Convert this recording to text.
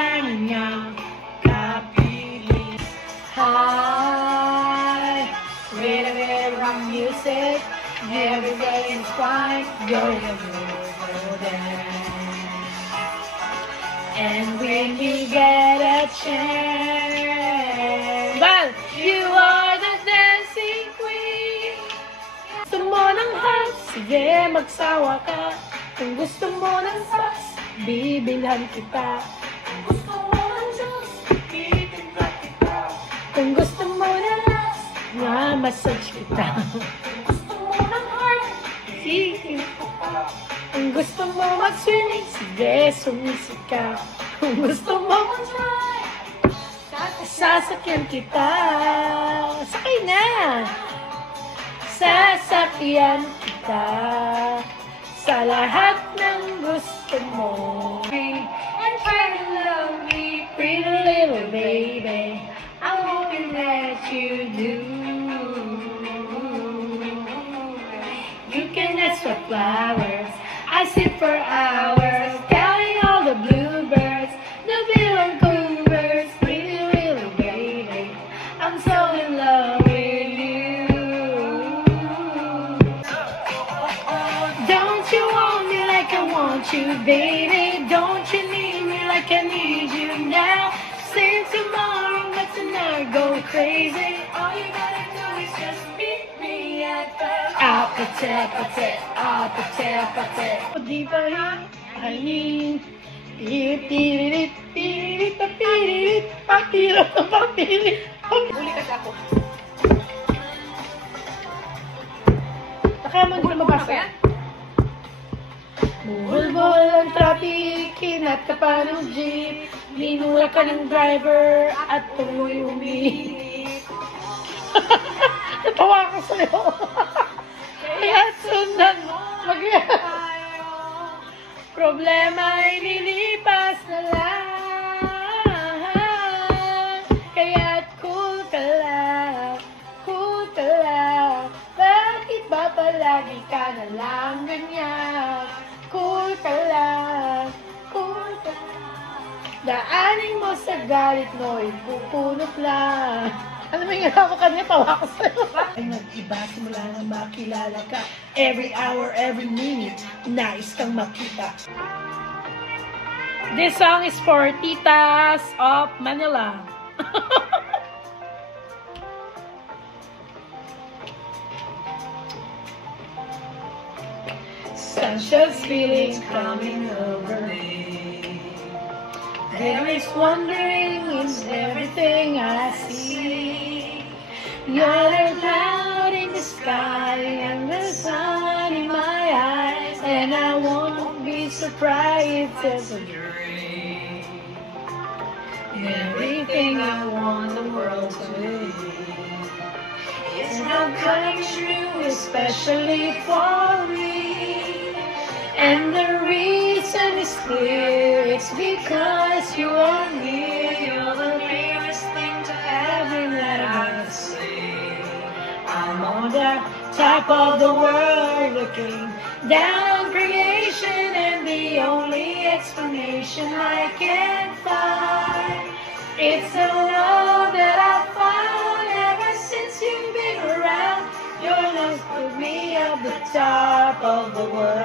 kanyang kapiling. Hi, with wrong music, everything is fine, go there. And when you get a chance, well, you are the dancing queen. Gusto mo ng heart, sige magsawa ka. Kung gusto mo ng sauce, bibilhan kita. Kung gusto mo ng juice, titigla kita. Kung gusto mo ng last, massage kita. Kung gusto mo ng heart, sige. Kung gusto mo mag-swimming, sige, sumisip ka. Kung gusto mo mag-try, sasakyan kita. Sakay na! Sasakyan kita sa lahat ng gusto mo. And try to love me, pretty little baby. I'm hoping that you do. You can ask for flowers, I sit for hours, counting all the bluebirds, the Vancouver's, pretty little baby. I'm so in love with you. Don't you want me like I want you, baby? Don't you need me like I need you now? Say tomorrow, but tonight go crazy. All you gotta do is just meet me at the Apate. O di ba yun? Aling pirit, papirit. Uli kasi ako. Nakaman ko na mabasa. Buhol-buhol ang traffic, kinat ka pa ng jeep, minura ka ng driver, at tuloy umihinip. Natawa ka sa'yo. Kaya sundan mo, problema ay lilipas na lang. Kaya't cool ka lang. Bakit ba palagi ka na lang ganyan? Cool ka lang. Daanin mo sa galit mo, ipupunot lang. Ano mo yung hinawa ka niya? Tawa ko sa'yo. Ay nag-iba simula na makilala ka. Every hour, every minute, nais kang makita. This song is for Titas of Manila. Such feelings coming over me. There is wondering in everything I see. You're the cloud in the sky and the sun in my eyes, and I won't be surprised as a dream. Everything I want the world to be is now coming true, especially for me. And the reason is clear, it's because you are near. You're the nearest thing to heaven that I see. I'm on the top of the world looking down on creation, and the only explanation I can find, it's the love that I found ever since you've been around. Your love put me at the top of the world.